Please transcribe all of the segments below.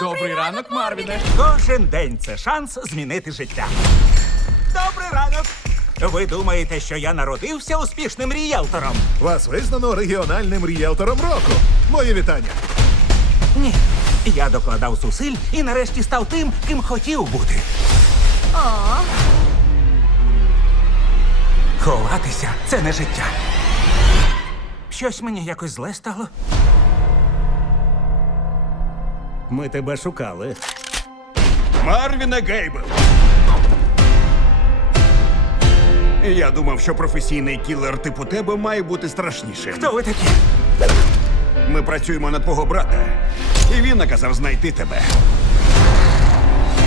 Добрий, Добрий ранок, ранок, Марвіне. Кожен день це шанс змінити життя. Добрий ранок. Ви думаєте, що я народився успішним ріелтором? Вас визнано регіональним ріелтором року. Моє вітання. Ні. Я докладав зусиль і нарешті став тим, ким хотів бути. О. Ховатися це не життя. Щось мені якось зле стало. Ми тебе шукали. Марвіна Гейбел. Я думав, що професійний кілер типу тебе має бути страшнішим. Хто ви такі? Ми працюємо на твого брата, і він наказав знайти тебе.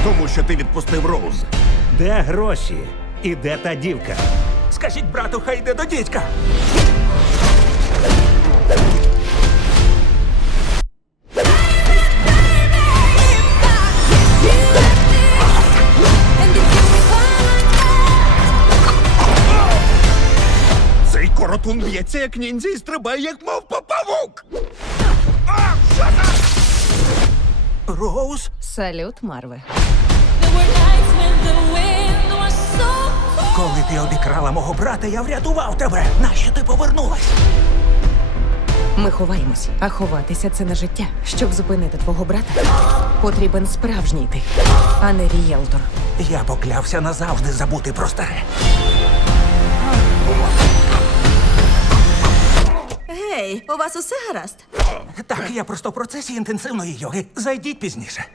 Тому що ти відпустив роуз. Де гроші? І де та дівка? Скажіть брату, хай йде до дідька. Ротун б'ється, як ніндзі і стрибає, як мов, попавук. Салют, Марве. So Коли ти обікрала мого брата, я врятував тебе. Нащо ти повернулась? Ми ховаємось. а ховатися це на життя. Щоб зупинити твого брата, потрібен справжній ти. а не рієлтор. Я поклявся назавжди забути про старе. У вас усе гаразд. Так, я просто в процесі інтенсивної йоги. Зайдіть пізніше.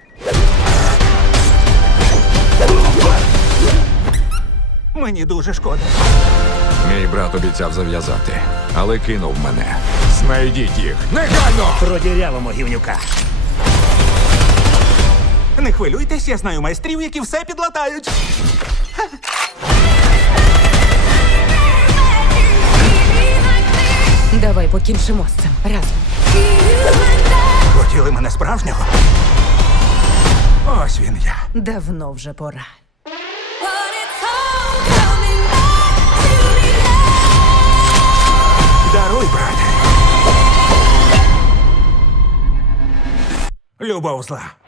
Мені дуже шкода. Мій брат обіцяв зав'язати, але кинув мене. Знайдіть їх. Негайно! Родіряво гівнюка. Не хвилюйтесь, я знаю майстрів, які все підлатають. Давай покінчимо з цим разом. Хотіли мене справжнього. Ось він я. Давно вже пора. Даруй, брате. Любов. зла.